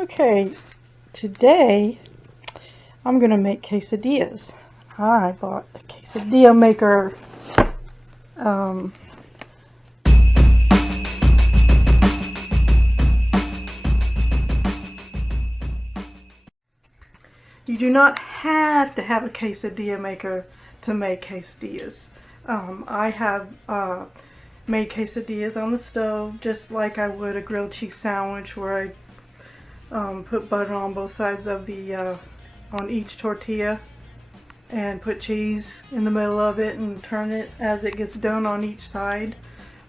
Okay, today I'm going to make quesadillas. I bought a quesadilla maker. You do not have to have a quesadilla maker to make quesadillas. I have made quesadillas on the stove just like I would a grilled cheese sandwich, where I put butter on both sides of the on each tortilla and put cheese in the middle of it and turn it as it gets done on each side.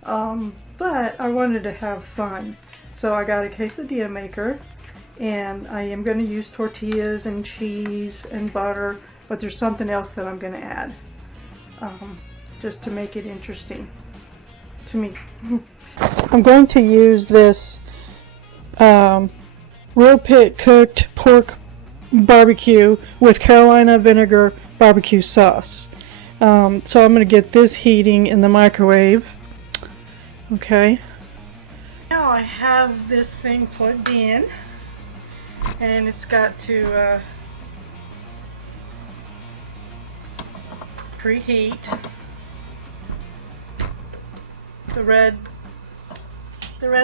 But I wanted to have fun, so I got a quesadilla maker, and I am going to use tortillas and cheese and butter, but there's something else that I'm going to add just to make it interesting to me. I'm going to use this real pit cooked pork barbecue with Carolina vinegar barbecue sauce. So I'm going to get this heating in the microwave. Okay. Now I have this thing plugged in, and it's got to preheat. The red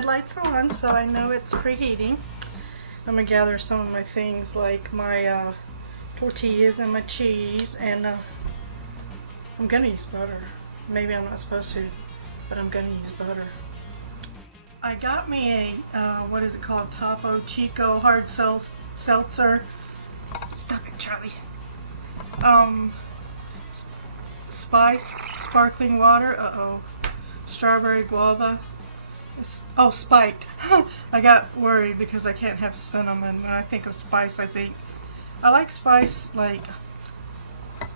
light's on, so I know it's preheating. I'm gonna gather some of my things, like my tortillas and my cheese, and I'm gonna use butter. Maybe I'm not supposed to, but I'm gonna use butter. I got me a what is it called? Topo Chico hard seltzer. Stop it, Charlie. Spice sparkling water. Strawberry guava. Oh, spiked. I got worried because I can't have cinnamon. When I think of spice, I like spice, like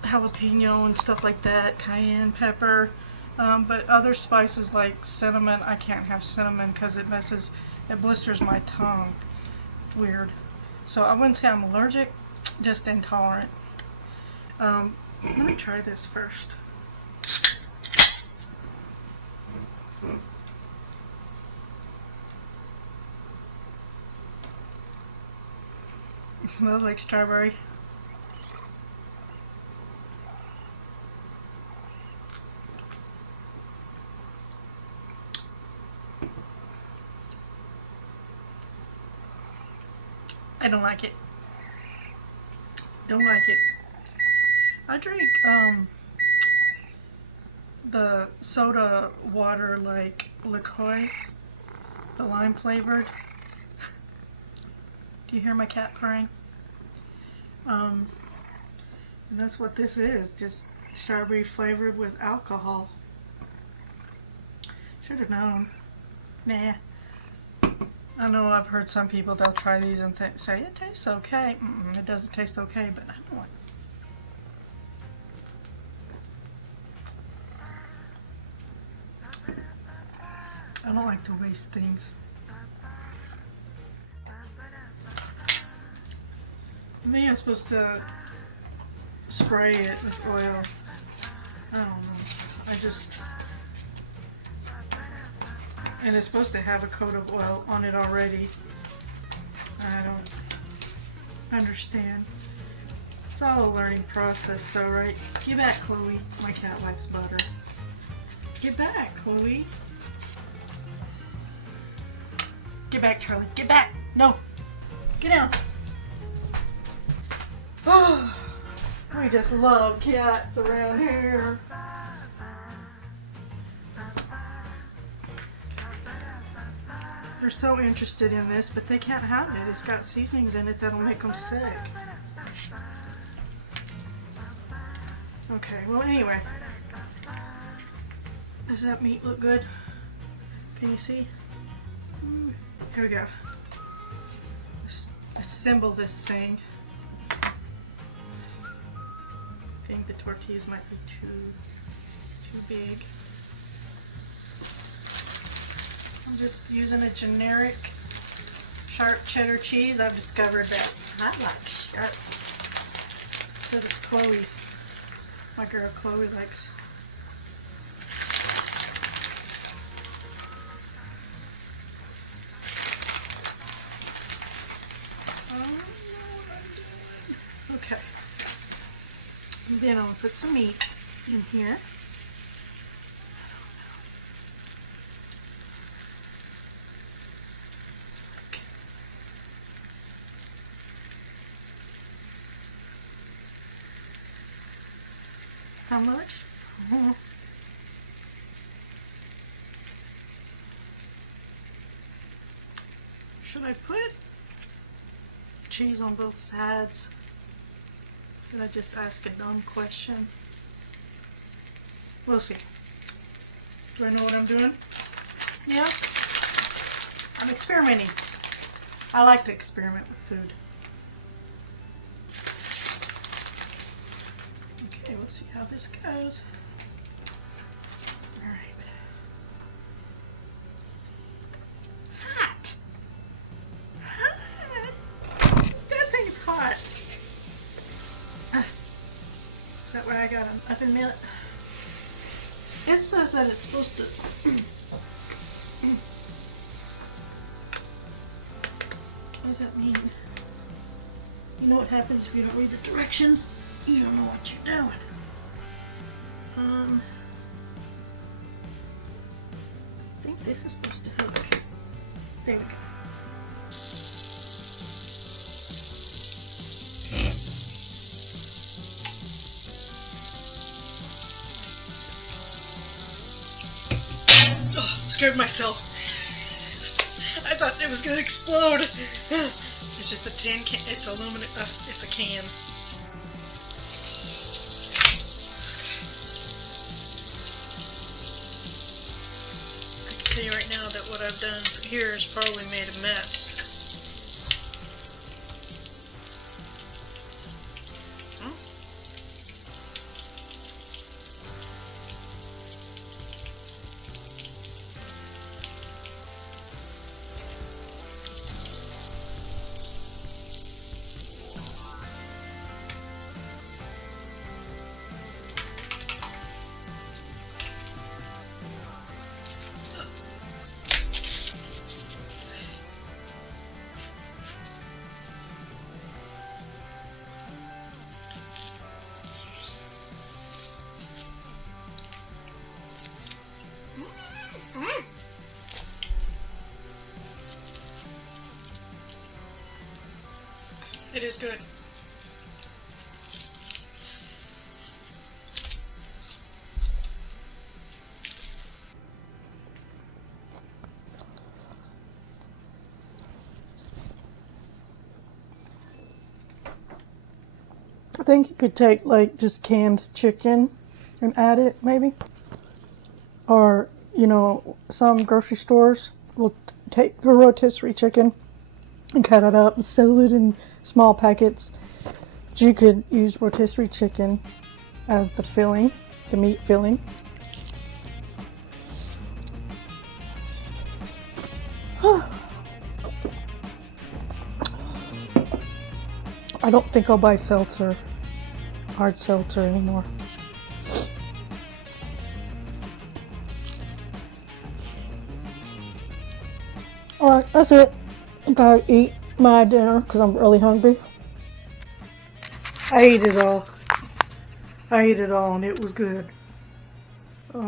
jalapeno and stuff like that, cayenne pepper. But other spices like cinnamon, I can't have cinnamon because it blisters my tongue. Weird. So I wouldn't say I'm allergic, just intolerant. Let me try this first. It smells like strawberry. I don't like it. Don't like it. I drink the soda water like LaCroix, the lime flavored. Do you hear my cat purring? And that's what this is, just strawberry flavored with alcohol. Should have known. Nah. I know I've heard some people, they'll try these and say it tastes okay. It doesn't taste okay, but I don't like it. I don't like to waste things. I think I'm supposed to spray it with oil. I don't know. And it's supposed to have a coat of oil on it already. I don't understand. It's all a learning process though, right? Get back, Chloe. My cat likes butter. Get back, Chloe. Get back, Charlie. Get back. No. Get down. Oh, we just love cats around here. They're so interested in this, but they can't have it. It's got seasonings in it that'll make them sick. Okay, well anyway. Does that meat look good? Can you see? Here we go. Let's assemble this thing. I think the tortillas might be too big. I'm just using a generic sharp cheddar cheese. I've discovered that I like sharp. So does Chloe. My girl Chloe likes. Okay. And then I'm going to put some meat in here. How much? Should I put cheese on both sides? Should I just ask a dumb question? We'll see. Do I know what I'm doing? Yeah. I'm experimenting. I like to experiment with food. Okay, we'll see how this goes. Alright. Hot! Hot! That thing's hot! Is that where I got an oven mitt? It says that it's supposed to... What does that mean? You know what happens if you don't read the directions? You don't know what you're doing. I think this is supposed to hook. There we go. Oh, scared myself. I thought it was gonna explode. It's just a tin can. It's aluminum. It's a can. I can tell you right now that what I've done here has probably made a mess. It is good. I think you could take like just canned chicken and add it maybe. Or, you know, some grocery stores will take the rotisserie chicken and cut it up and sell it in small packets. But you could use rotisserie chicken as the filling, the meat filling. I don't think I'll buy seltzer, hard seltzer anymore. Alright, that's it. I'm gonna eat my dinner because I'm really hungry. I ate it all. I ate it all and it was good. But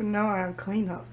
now I have cleanup.